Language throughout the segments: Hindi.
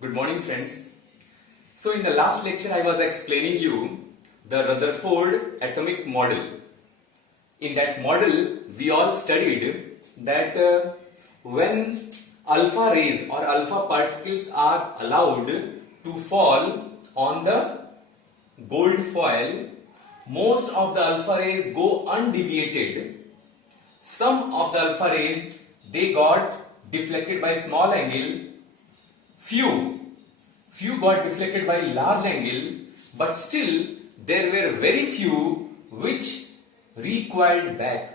Good morning, friends. So in the last lecture I was explaining you the Rutherford atomic model. In that model we all studied that when alpha rays or alpha particles are allowed to fall on the gold foil, most of the alpha rays go undeviated. Some of the alpha rays they got deflected by small angle. Few got deflected by large angle, but still there were very few which recoiled back.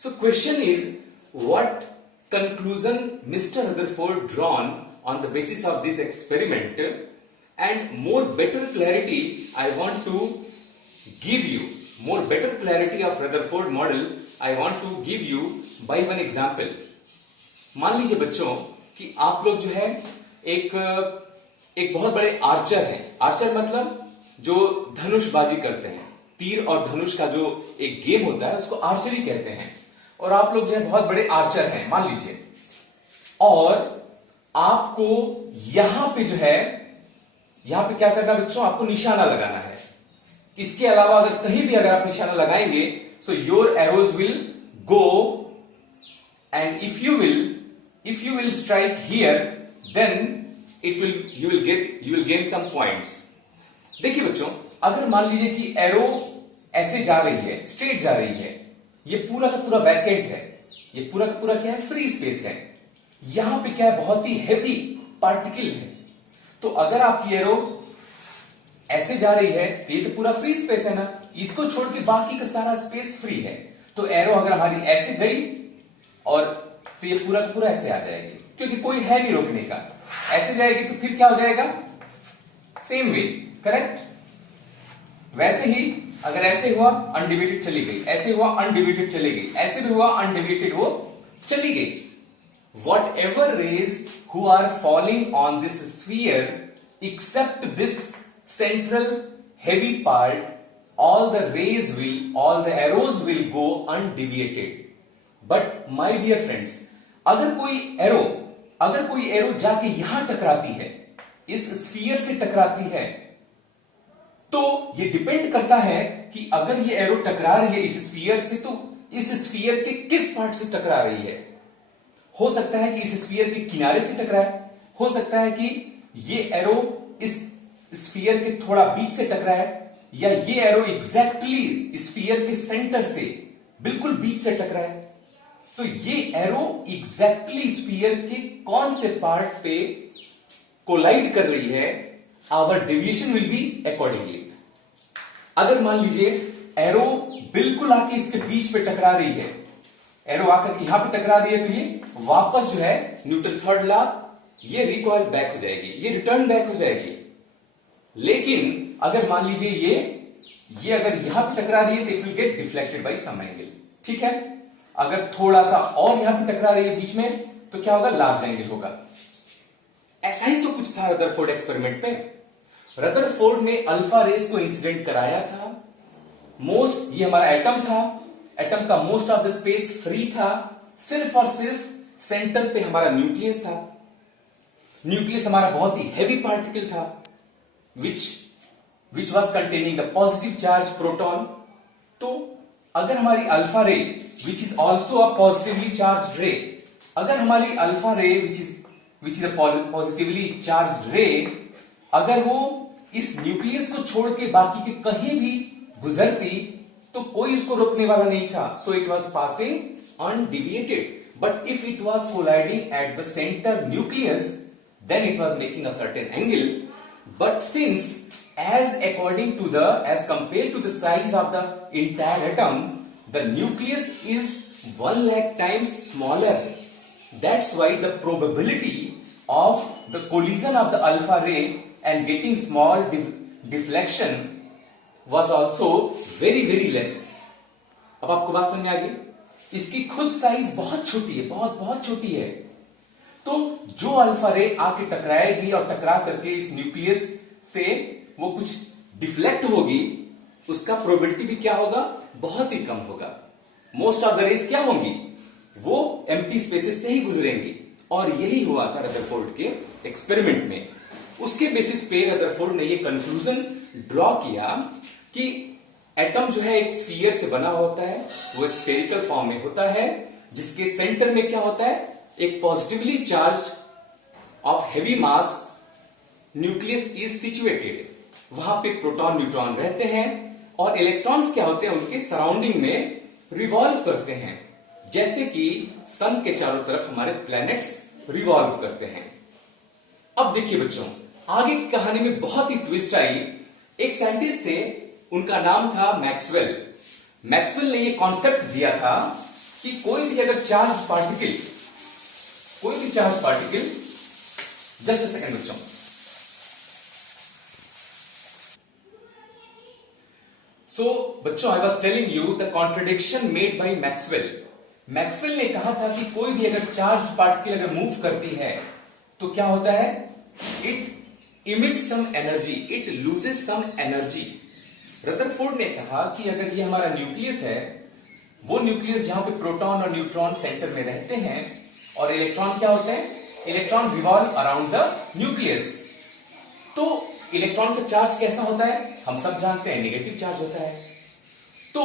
So question is, what conclusion Mr. Rutherford drawn on the basis of this experiment, and more better clarity I want to give you, more better clarity of Rutherford model I want to give you by one example. मान लीजिए बच्चों कि आप लोग जो है एक बहुत बड़े आर्चर हैं। आर्चर मतलब जो धनुषबाजी करते हैं, तीर और धनुष का जो एक गेम होता है उसको आर्चरी कहते हैं। और आप लोग जो है बहुत बड़े आर्चर हैं मान लीजिए, और आपको यहां पे जो है यहां पे क्या करना है बच्चों, आपको निशाना लगाना है। इसके अलावा अगर कहीं भी अगर आप निशाना लगाएंगे so your arrows will go, and if you will strike here, then you will gain some points. देखिए बच्चों, अगर मान लीजिए कि एरो ऐसे जा रही है, स्ट्रेट जा रही है, ये पूरा का पूरा वैकेंट है, ये पूरा का पूरा क्या है, फ्री स्पेस है। यहां पे क्या है, बहुत ही हैवी पार्टिकल है। तो अगर आपकी एरो ऐसे जा रही है तो ये तो पूरा फ्री स्पेस है ना, इसको छोड़ के बाकी का सारा स्पेस फ्री है। तो एरो अगर हमारी ऐसे गई और तो ये पूरा का पूरा ऐसे आ जाएगी, क्योंकि कोई है नहीं रोकने का। ऐसे जाएगी तो फिर क्या हो जाएगा, सेम वे, करेक्ट। वैसे ही अगर ऐसे हुआ अनडिविटेड चली गई, ऐसे हुआ अनडिविटेड चली गई, ऐसे भी हुआ अनडिविटेड वो चली गई। Whatever rays who are falling on this sphere except this central heavy part, all the arrows will go undeviated. But my dear friends, अगर कोई एरो जाके यहां टकराती है, इस स्फीयर से टकराती है, तो ये डिपेंड करता है कि अगर ये एरो टकरा रही है इस स्फीयर से, तो इस स्फीयर के किस पार्ट से टकरा रही है। हो सकता है कि इस स्फीयर के किनारे से टकराए, हो सकता है कि ये एरो इस स्फीयर के थोड़ा बीच से टकराए, या ये एरो एग्जैक्टली स्फीयर के सेंटर से बिल्कुल बीच से टकराए। तो ये एरो एग्जैक्टली स्फीयर के कौन से पार्ट पे कोलाइड कर रही है, our deviation will be accordingly. अगर मान लीजिए एरो बिल्कुल आके इसके बीच पे टकरा रही है, एरो आकर यहां पे टकरा रही है, तो ये वापस जो है न्यूटन थर्ड लॉ, ये रिकॉइल बैक हो जाएगी, ये रिटर्न बैक हो जाएगी। लेकिन अगर मान लीजिए ये अगर यहां पे टकरा रही है तो it will get deflected by some angle, ठीक है। अगर थोड़ा सा और यहां पे टकरा रही है बीच में तो क्या होगा, लार्ज एंगल होगा। ऐसा ही तो कुछ था रदरफोर्ड एक्सपेरिमेंट पे। रदरफोर्ड ने अल्फा रेस को इंसिडेंट कराया था। ये हमारा एटम था, एटम का most of the space free था, सिर्फ और सिर्फ सेंटर पे हमारा न्यूक्लियस था। न्यूक्लियस हमारा बहुत ही हैवी पार्टिकल था, which was containing the positive charge proton। तो अगर हमारी अल्फा रे which is also a positively charged ray, अगर हमारी अल्फा रे which is a positively charged ray, अगर वो इस न्यूक्लियस को छोड़ के बाकी के कहीं भी गुजरती तो कोई उसको रोकने वाला नहीं था। So it was passing undeviated, but if it was colliding at the center nucleus, then it was making a certain angle. But since as compared to the size of the entire atom, the nucleus is 1 lakh times smaller. That's why the probability of the collision of the alpha ray and getting small deflection was also very very less. अब आपको बात समझ में आ गई, इसकी खुद साइज बहुत छोटी है, बहुत छोटी है। तो जो अल्फा रे आके टकराएगी और टकरा करके इस न्यूक्लियस से वो कुछ डिफ्लेक्ट होगी, उसका प्रोबेबिलिटी भी क्या होगा, बहुत ही कम होगा। मोस्ट ऑफ द रेज क्या होंगी, वो एम्प्टी स्पेसेस से ही गुजरेंगी। और यही हुआ था रदरफोर्ड के एक्सपेरिमेंट में। उसके बेसिस पे रदरफोर्ड ने ये कंक्लूजन ड्रॉ किया कि एटम जो है एक स्फीयर से बना होता है, वो स्फेरिकल फॉर्म में होता है, जिसके सेंटर में क्या होता है, एक positively charge of heavy mass nucleus is situated. वहां पे प्रोटॉन न्यूट्रॉन रहते हैं और इलेक्ट्रॉन्स क्या होते हैं, उनके सराउंडिंग में रिवॉल्व करते हैं, जैसे कि सन के चारों तरफ हमारे प्लैनेट्स रिवॉल्व करते हैं। अब देखिए बच्चों, आगे की कहानी में बहुत ही ट्विस्ट आई। एक साइंटिस्ट थे, उनका नाम था मैक्सवेल। मैक्सवेल ने ये कॉन्सेप्ट दिया था कि कोई भी अगर charge particle, just a second बच्चों, बच्चों I was telling you the contradiction made by Maxwell. Maxwell ने कहा था कि कोई भी अगर चार्ज पार्टिकल अगर मूव करती है तो क्या होता है, it emits some energy, it loses some energy. Rutherford ने कहा कि अगर ये हमारा न्यूक्लियस है, वो न्यूक्लियस जहां पे प्रोटॉन और न्यूट्रॉन सेंटर में रहते हैं और इलेक्ट्रॉन क्या होते हैं, electron revolve around the nucleus. तो इलेक्ट्रॉन का चार्ज कैसा होता है, हम सब जानते हैं नेगेटिव चार्ज होता है। तो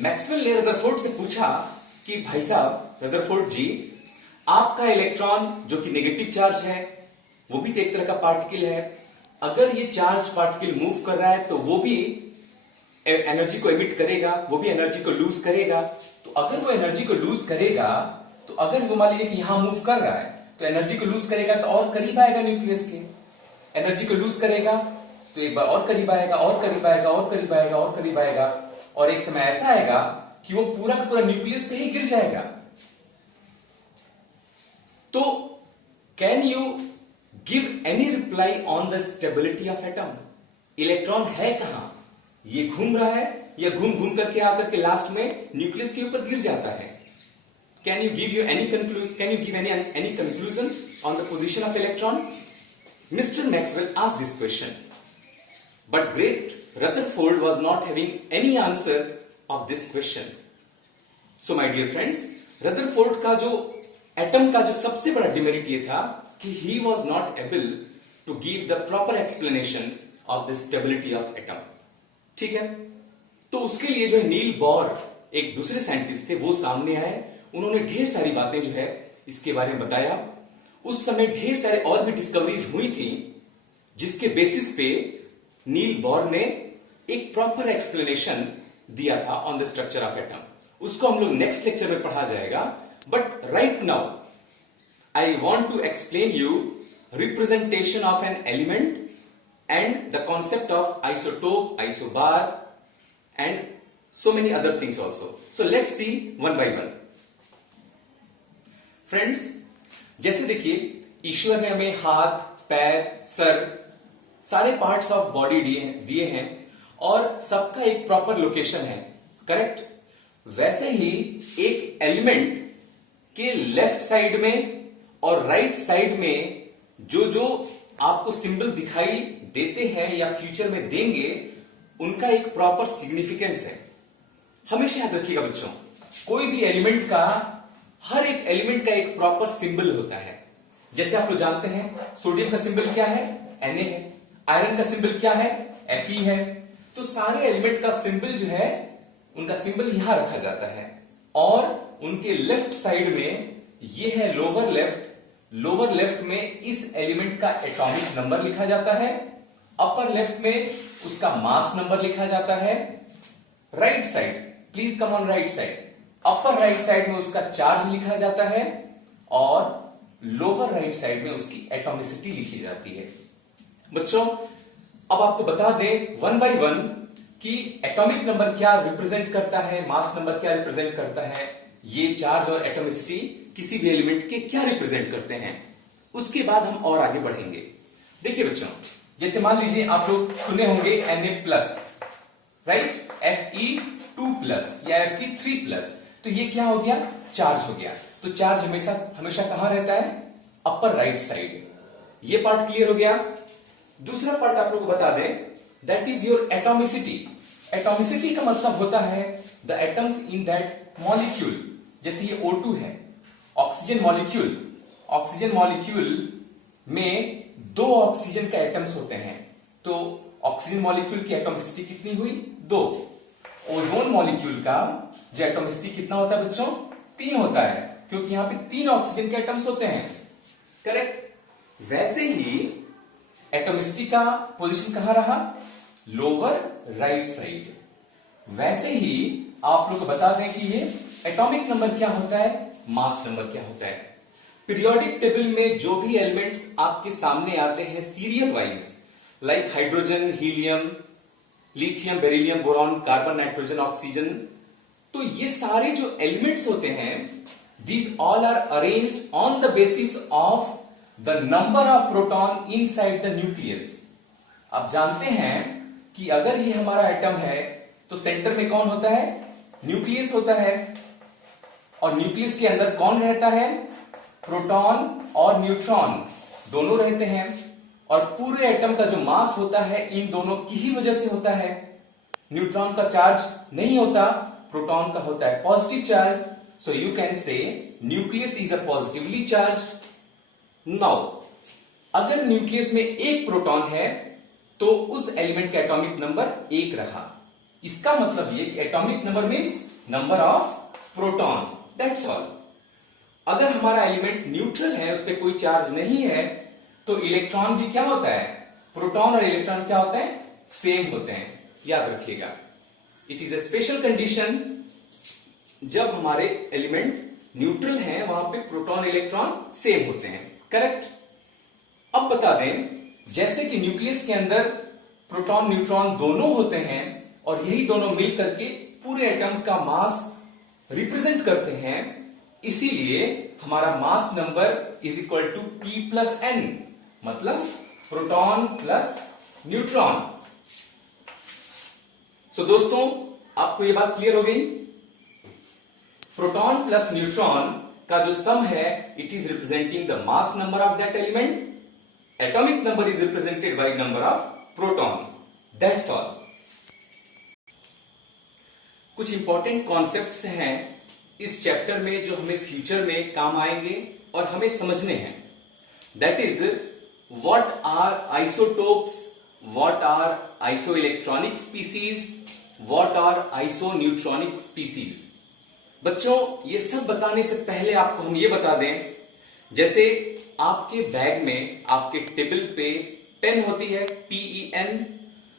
मैक्सवेल ने रदरफोर्ड से पूछा कि भाई साहब रदरफोर्ड जी, आपका इलेक्ट्रॉन जो कि नेगेटिव चार्ज है, वो भी तो एक तरह का पार्टिकल है, अगर ये चार्ज पार्टिकल मूव कर रहा है तो वो भी एनर्जी को एमिट करेगा, वो भी एनर्जी को लूज करेगा। तो अगर वो एनर्जी को लूज करेगा, तो अगर वो मान लीजिए कि यहां मूव कर रहा है तो एनर्जी को लूज करेगा तो और करीब आएगा न्यूक्लियस के, एनर्जी को लूज करेगा तो एक बार और करीब आएगा, और करीब आएगा, और करीब आएगा, और करीब आएगा, और एक समय ऐसा आएगा कि वो पूरा का पूरा न्यूक्लियस पे ही गिर जाएगा। तो can you give any reply on the stability of atom? Electron है कहां, ये घूम रहा है या घूम घूम करके आकर के लास्ट में न्यूक्लियस के ऊपर गिर जाता है? Can you give any conclusion on the position of electron? Mr. Maxwell asked this question, but great Rutherford was not having any answer of this question. So my dear friends, Rutherford का जो एटम का जो सबसे बड़ा डिमेरिट ये था कि he was not able to give the proper explanation of the stability of atom. ठीक है, तो उसके लिए जो है नील बोर एक दूसरे साइंटिस्ट थे, वो सामने आए, उन्होंने ढेर सारी बातें जो है इसके बारे में बताया। उस समय ढेर सारे और भी डिस्कवरीज हुई थी, जिसके बेसिस पे नील बोर ने एक प्रॉपर एक्सप्लेनेशन दिया था on the structure of atom. उसको हम लोग नेक्स्ट लेक्चर में पढ़ा जाएगा, but right now I want to explain you representation of an element and the concept of isotope, isobar and so many other things also. So let's see one by one. Friends, जैसे देखिए ईश्वर ने हमें हाथ, पैर, सर, सारे पार्ट्स ऑफ बॉडी दिए हैं और सबका एक प्रॉपर लोकेशन है, करेक्ट? वैसे ही एक एलिमेंट के लेफ्ट साइड में और राइट साइड में जो जो आपको सिंबल दिखाई देते हैं या फ्यूचर में देंगे, उनका एक प्रॉपर सिग्निफिकेंस है। हमेशा याद रखिएगा बच्चों, कोई भी एलिमेंट का, हर एक एलिमेंट का एक प्रॉपर सिंबल होता है। जैसे आप लोग जानते हैं सोडियम का सिंबल क्या है, Na है, आयरन का सिंबल क्या है, Fe है। तो सारे एलिमेंट का सिंबल जो है, उनका सिंबल यहां रखा जाता है और उनके लेफ्ट साइड में ये है लोअर लेफ्ट। लोअर लेफ्ट में इस एलिमेंट का एटॉमिक नंबर लिखा जाता है, अपर लेफ्ट में उसका मास नंबर लिखा जाता है। Right side, please come on right side, upper right side में उसका चार्ज लिखा जाता है और लोअर राइट साइड में उसकी एटॉमिसिटी लिखी जाती है। बच्चों अब आपको बता दें वन बाय वन कि एटॉमिक नंबर क्या रिप्रेजेंट करता है, मास नंबर क्या रिप्रेजेंट करता है, ये चार्ज और एटॉमिसिटी किसी भी एलिमेंट के क्या रिप्रेजेंट करते हैं। उसके बाद हम और आगे बढ़ेंगे। देखिए बच्चों, जैसे मान लीजिए आप लोग सुने होंगे Na+, राइट, Fe2+ या Fe3+, तो ये क्या हो गया, चार्ज हो गया। तो चार्ज हमेशा हमेशा कहां रहता है, अपर राइट साइड। ये पार्ट क्लियर हो गया। दूसरा पार्ट आप लोग को बता दें, that is your atomicity. Atomicity का मतलब होता है the atoms in that molecule. जैसे ये O2 है, ऑक्सीजन मॉलिक्यूल, ऑक्सीजन मॉलिक्यूल में 2 ऑक्सीजन के एटम्स होते हैं, तो ऑक्सीजन मॉलिक्यूल की एटॉमिसिटी कितनी हुई? 2। ओजोन मॉलिक्यूल का जो एटॉमिसिटी कितना होता है बच्चों? 3 होता है, क्योंकि यहां पे 3 ऑक्सीजन के एटम्स होते हैं। करेक्ट। वैसे ही एटॉमिसिटी का पोजीशन कहां रहा? Lower right side. वैसे ही आप लोग बता दें कि ये एटॉमिक नंबर क्या होता है, मास नंबर क्या होता है। पीरियोडिक टेबल में जो भी एलिमेंट्स आपके सामने आते हैं serial wise, like hydrogen, helium, lithium, beryllium, boron, carbon, nitrogen, oxygen, तो ये सारे जो एलिमेंट्स होते हैं, these all are arranged on the basis of the number of proton inside the nucleus. आप जानते हैं कि अगर ये हमारा एटम है तो सेंटर में कौन होता है? न्यूक्लियस होता है। और न्यूक्लियस के अंदर कौन रहता है? प्रोटॉन और न्यूट्रॉन दोनों रहते हैं। और पूरे एटम का जो मास होता है इन दोनों की ही वजह से होता है। न्यूट्रॉन का चार्ज नहीं होता, प्रोटॉन का होता है positive charge. So you can say nucleus is a positively charge. Now अगर न्यूक्लियस में एक प्रोटॉन है तो उस एलिमेंट का एटॉमिक नंबर 1 रहा। इसका मतलब ये कि atomic number means number of proton, that's all. अगर हमारा एलिमेंट न्यूट्रल है, उस पर कोई चार्ज नहीं है, तो इलेक्ट्रॉन भी क्या होता है? प्रोटॉन और इलेक्ट्रॉन क्या होते हैं? सेम होते हैं। याद रखिएगा, it is a special condition जब हमारे एलिमेंट न्यूट्रल हैं, वहां पे प्रोटॉन इलेक्ट्रॉन सेम होते हैं। करेक्ट। अब बता दें, जैसे कि न्यूक्लियस के अंदर प्रोटॉन न्यूट्रॉन दोनों होते हैं और यही दोनों मिल करके पूरे एटम का मास रिप्रेजेंट करते हैं, इसीलिए हमारा mass number is equal to P plus N, मतलब प्रोटॉन प्लस न्यूट्रॉन। सो दोस्तों, आपको यह बात क्लियर हो गई? प्रोटॉन प्लस न्यूट्रॉन का जो सम है, it is representing the mass number of that element. Atomic number is represented by number of proton, that's all. कुछ इंपॉर्टेंट कॉन्सेप्ट्स हैं इस चैप्टर में जो हमें फ्यूचर में काम आएंगे और हमें समझने हैं। That is what are isotopes, what are isoelectronic species, what are isoneutronic species. बच्चों, ये सब बताने से पहले आपको हम ये बता दें, जैसे आपके बैग में आपके टेबल पे पेन होती है, PEN,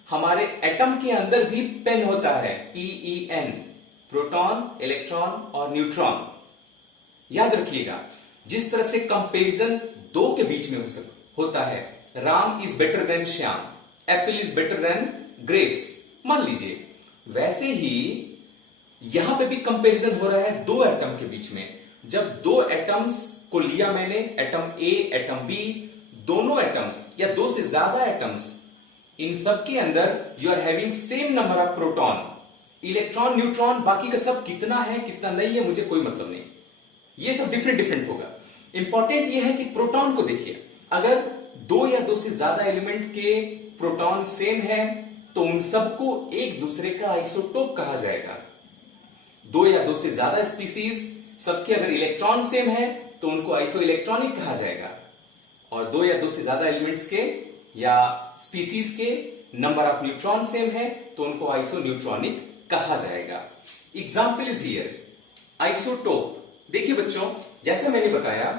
हमारे एटम के अंदर भी पेन होता है, PEN, प्रोटॉन, इलेक्ट्रॉन और न्यूट्रॉन। याद रखिएगा, जिस तरह से कंपैरिजन 2 के बीच में होता है, Ram is better than Shyam, Apple is better than grapes, मान लीजिए, वैसे ही यहां पे भी कंपैरिजन हो रहा है 2 एटम के बीच में। जब 2 एटम्स को लिया मैंने, एटम A, एटम B, दोनों एटम्स या 2 से ज्यादा एटम्स, इन सब के अंदर you are having same number of proton, electron, neutron, बाकी का सब कितना है कितना नहीं है मुझे कोई मतलब नहीं, ये सब डिफरेंट डिफरेंट होगा। इंपॉर्टेंट ये है कि प्रोटॉन को देखिए, अगर 2 या 2 से ज्यादा एलिमेंट के प्रोटॉन सेम है तो उन सबको एक दूसरे का आइसोटोप कहा जाएगा। 2 या 2 से ज्यादा स्पीसीज सबके अगर इलेक्ट्रॉन सेम है तो उनको आइसो इलेक्ट्रॉनिक कहा जाएगा। और 2 या 2 से ज्यादा एलिमेंट्स के या स्पीसीज के नंबर ऑफ न्यूट्रॉन सेम है तो उनको आइसो न्यूट्रॉनिक कहा जाएगा। Example is here, isotope. देखिए बच्चों, जैसा मैंने बताया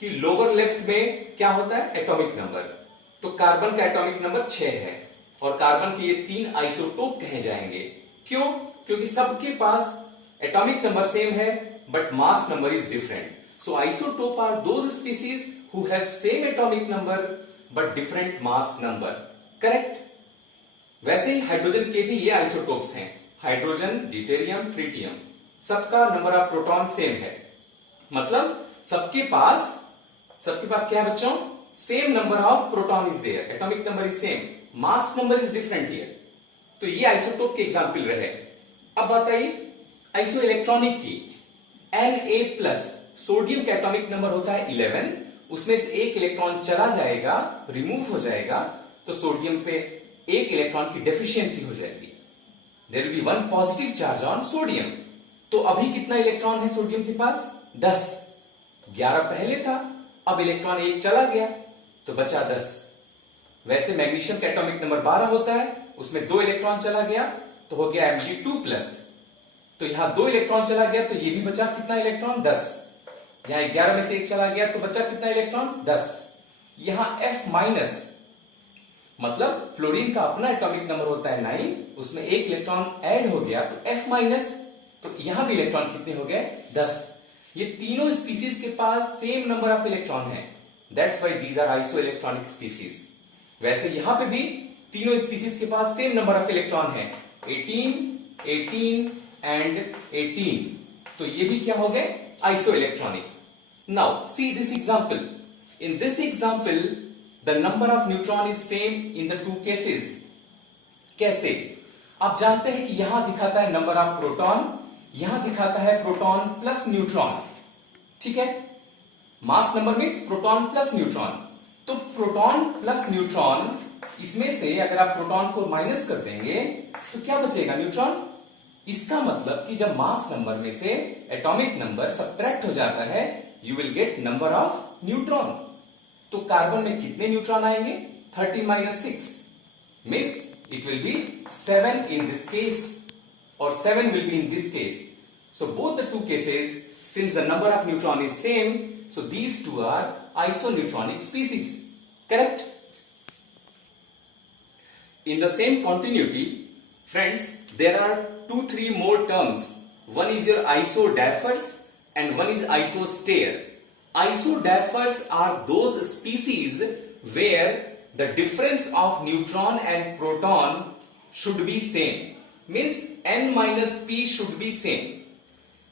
कि लोअर लेफ्ट में क्या होता है? Atomic number. तो कार्बन का एटॉमिक नंबर 6 है और कार्बन के ये 3 आइसोटोप कहे जाएंगे। क्यों? क्योंकि सबके पास एटॉमिक नंबर सेम है but mass number is different. So isotope are those species who have same atomic number but different mass number. Correct. वैसे ही हाइड्रोजन के भी ये आइसोटोप्स हैं, हाइड्रोजन, ड्यूटेरियम, ट्रिटियम, सबका नंबर ऑफ प्रोटॉन सेम है, मतलब सबके पास क्या है बच्चों? Same number of proton is there, atomic number is same, mass number is different here. तो ये आइसोटोप के एग्जाम्पल रहे। अब बताइए आइसो इलेक्ट्रॉनिक की, Na+, सोडियम का एटॉमिक नंबर होता है 11, उसमें से एक इलेक्ट्रॉन चला जाएगा, रिमूव हो जाएगा, तो सोडियम पे एक इलेक्ट्रॉन की डेफिशिएंसी हो जाएगी। There will be 1 positive charge on sodium. तो अभी कितना इलेक्ट्रॉन है सोडियम के पास? 10। 11 पहले था अब इलेक्ट्रॉन 1 चला गया तो बचा 10। वैसे मैग्नीशियम का एटॉमिक नंबर 12 होता है, उसमें 2 इलेक्ट्रॉन चला गया तो हो गया Mg2+। तो यहां 2 इलेक्ट्रॉन चला गया तो ये भी बचा कितना इलेक्ट्रॉन, 10। यहां 11 में से 1 चला गया तो बचा कितना इलेक्ट्रॉन, 10। यहां F- मतलब फ्लोरीन का अपना एटॉमिक नंबर होता है 9, उसमें 1 इलेक्ट्रॉन ऐड हो गया तो F-, तो यहां भी इलेक्ट्रॉन कितने हो गए, 10। ये तीनों स्पीसीज के पास सेम नंबर ऑफ इलेक्ट्रॉन है, that's why these are isoelectronic species. वैसे यहां पे भी तीनों स्पीसीज के पास सेम नंबर ऑफ इलेक्ट्रॉन है, 18, 18 एंड 18। तो ये भी क्या हो गए, iso electronic. Now see this example. In this example the number of neutron is same in the 2 cases. कैसे? आप जानते हैं कि यहां दिखाता है नंबर ऑफ प्रोटॉन, यहां दिखाता है प्रोटॉन प्लस न्यूट्रॉन, ठीक है। Mass number means proton plus neutron. तो प्रोटॉन प्लस न्यूट्रॉन, इसमें से अगर आप प्रोटॉन को माइनस कर देंगे तो क्या बचेगा, न्यूट्रॉन। इसका मतलब कि जब मास नंबर में से एटॉमिक नंबर सब्ट्रैक्ट हो जाता है, you will get number of neutron. तो कार्बन में कितने न्यूट्रॉन आएंगे, 13 - 6 means it will be 7 in this case or 7 will be in this case. So both the 2 cases, since the number of neutron is same, so these 2 are isoneutronic species, correct? In the same continuity, friends, there are 2-3 more terms. One is your isodiaphers and one is isostere. Isodiaphers are those species where the difference of neutron and proton should be same, means n - p should be same.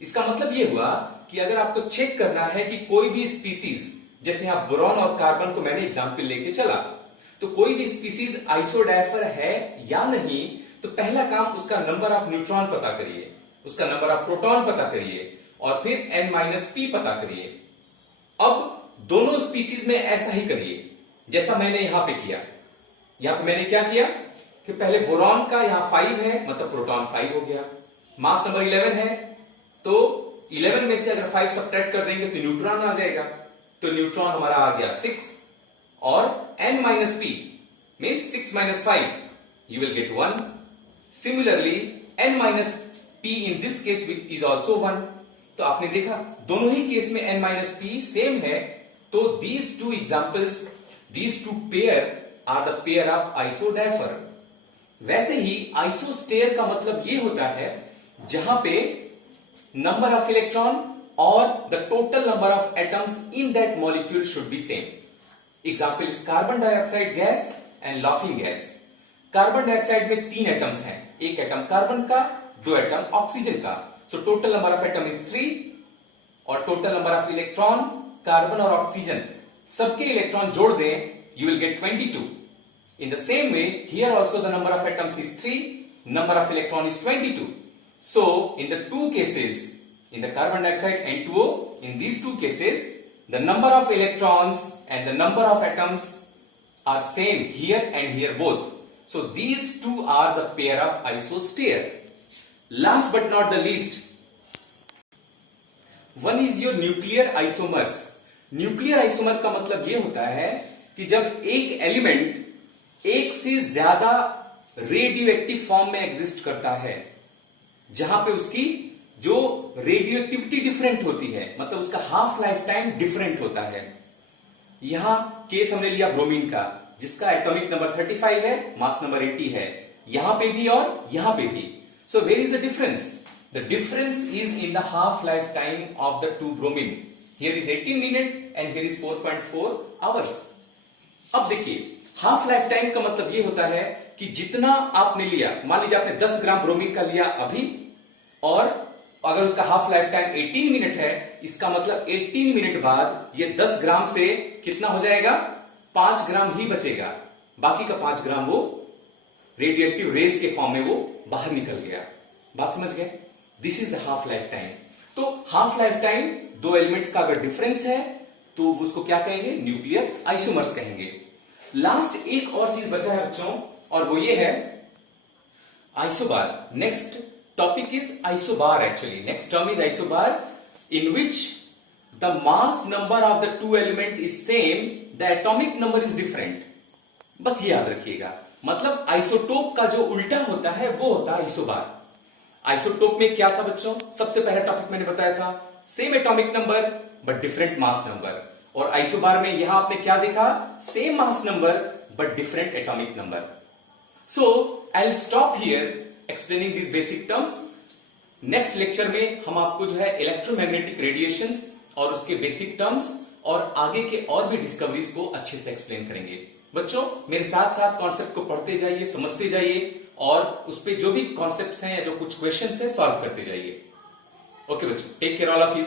इसका मतलब ये हुआ कि अगर आपको चेक करना है कि कोई भी स्पीसीज, जैसे यहां बोरॉन और कार्बन को मैंने एग्जांपल लेके चला, तो कोई भी स्पीसीज आइसोडायफर है या नहीं, तो पहला काम उसका नंबर ऑफ न्यूट्रॉन पता करिए, उसका नंबर ऑफ प्रोटॉन पता करिए और फिर n - p पता करिए। अब दोनों स्पीसीज में ऐसा ही करिए जैसा मैंने यहां पे किया। यहां पे मैंने क्या किया कि पहले बोरॉन का यहां 5 है, मतलब प्रोटॉन 5 हो गया। मास नंबर 11 है, तो 11 में से अगर 5 सब्ट्रैक्ट कर देंगे तो न्यूट्रॉन आ जाएगा, तो न्यूट्रॉन हमारा आ गया 6 और n - p means 6 - 5 you will get 1. Similarly n - p in this case is also 1. तो आपने देखा दोनों ही केस में n - p सेम है, तो these 2 examples, these 2 pair are the pair of isodiapher. वैसे ही आइसोस्टेयर का मतलब ये होता है जहां पे नंबर ऑफ इलेक्ट्रॉन और the total number of atoms in that molecule should be same. Example is carbon dioxide gas and laughing gas. Carbon dioxide में 3 एटम्स हैं, एक एटम कार्बन का, 2 एटम ऑक्सीजन का. So total number of atom is 3 और total number of electron carbon और ऑक्सीजन सबके इलेक्ट्रॉन जोड़ दें, you will get 22. In the same way, here also the number of atoms is 3, number of electron is 22. So, in the 2 cases, in the carbon dioxide N2O, in these 2 cases, the number of electrons and the number of atoms are same here and here both. So, these 2 are the pair of isostere. Last but not the least, one is your nuclear isomers. Nuclear isomer का मतलब यह होता है कि जब एक एलिमेंट एक से ज्यादा रेडियो एक्टिव फॉर्म में एग्जिस्ट करता है, जहां पे उसकी जो रेडियो एक्टिविटी डिफरेंट होती है, मतलब उसका हाफ लाइफ टाइम डिफरेंट होता है. यहां केस हमने लिया ब्रोमीन का, जिसका एटॉमिक नंबर 35 है, मास नंबर 80 है, यहां पे भी और यहां पे भी. So where is the difference? The difference is in the half life time of the 2 bromine. Here is 18 minute and here is 4.4 hours. अब देखिए हाफ लाइफ टाइम का मतलब ये होता है कि जितना आपने लिया, मान लीजिए आपने 10 ग्राम ब्रोमीन का लिया अभी, और अगर उसका हाफ लाइफ टाइम 18 मिनट है, इसका मतलब 18 मिनट बाद ये 10 ग्राम से कितना हो जाएगा, 5 ग्राम ही बचेगा, बाकी का 5 ग्राम वो रेडियो एक्टिव रेज के फॉर्म में वो बाहर निकल गया. बात समझ गए? This is the half life time. तो हाफ लाइफ टाइम 2 एलिमेंट्स का अगर डिफरेंस है तो उसको क्या कहेंगे, न्यूक्लियर आइसोमर्स कहेंगे. लास्ट एक और चीज बचा है बच्चों, और वो ये है isobar. Next topic is isobar. Actually next term is isobar, in which the mass number of the two element is same, the atomic number is different. बस ये याद रखिएगा, मतलब आइसोटोप का जो उल्टा होता है वो होता है आइसोबार। आइसोटोप में क्या था बच्चों, सबसे पहला टॉपिक मैंने बताया था, same atomic number but different mass number. और आइसोबार में यहां आपने क्या देखा, same mass number but different atomic number. So I will stop here explaining this basic terms. Next lecture में हम आपको जो है इलेक्ट्रोमैग्नेटिक रेडिएशंस और उसके बेसिक टर्म्स और आगे के और भी डिस्कवरीज को अच्छे से एक्सप्लेन करेंगे। बच्चों मेरे साथ साथ कॉन्सेप्ट को पढ़ते जाइए, समझते जाइए और उस पे जो भी कॉन्सेप्ट्स हैं या जो कुछ क्वेश्चंस हैं सॉल्व करते जाइए। ओके बच्चों, take care all of you.